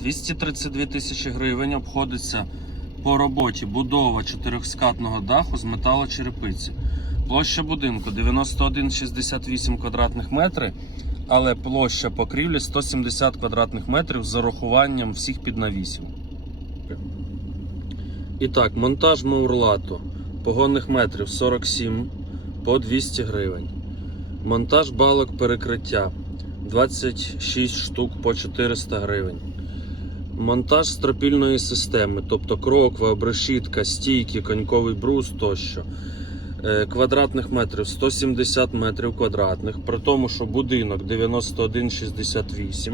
232 тисячі гривень обходиться по роботі будова чотирьохскатного даху з металочерепиці. Площа будинку 91,68 квадратних метрів, але площа покрівлі 170 квадратних метрів з урахуванням всіх піднавісів. І так, монтаж маурлату погонних метрів 47 по 200 гривень. Монтаж балок перекриття 26 штук по 400 гривень. Монтаж стропільної системи, тобто кроква, обрешітка, стійки, коньковий брус тощо. Е, Квадратних метрів 170 метрів квадратних, при тому, що будинок 91,68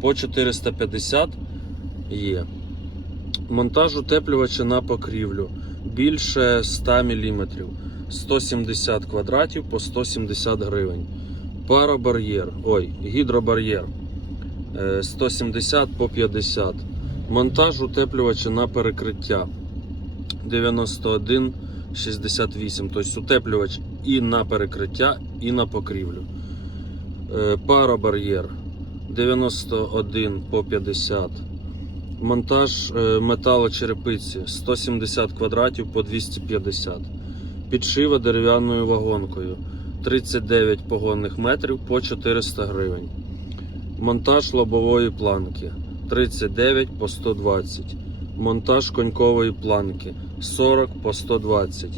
по 450 є. Монтаж утеплювача на покрівлю більше 100 мм, 170 квадратів по 170 гривень. Парабар'єр, ой, гідробар'єр 170 по 50. Монтаж утеплювача на перекриття 91,68. Тобто утеплювач і на перекриття, і на покрівлю. Е, Парабар'єр 91 по 50. Монтаж е, металочерепиці 170 квадратів по 250. Підшива дерев'яною вагонкою 39 погонних метрів по 400 гривень. Монтаж лобової планки 39 по 120. Монтаж конькової планки 40 по 120.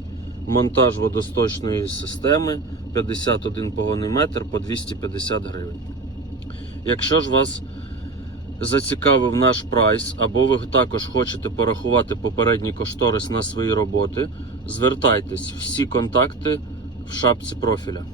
Монтаж водосточної системи 51 погонний метр по 250 гривень. Якщо ж вас зацікавив наш прайс, або ви також хочете порахувати попередній кошторис на свої роботи, звертайтесь. Всі контакти в шапці профіля.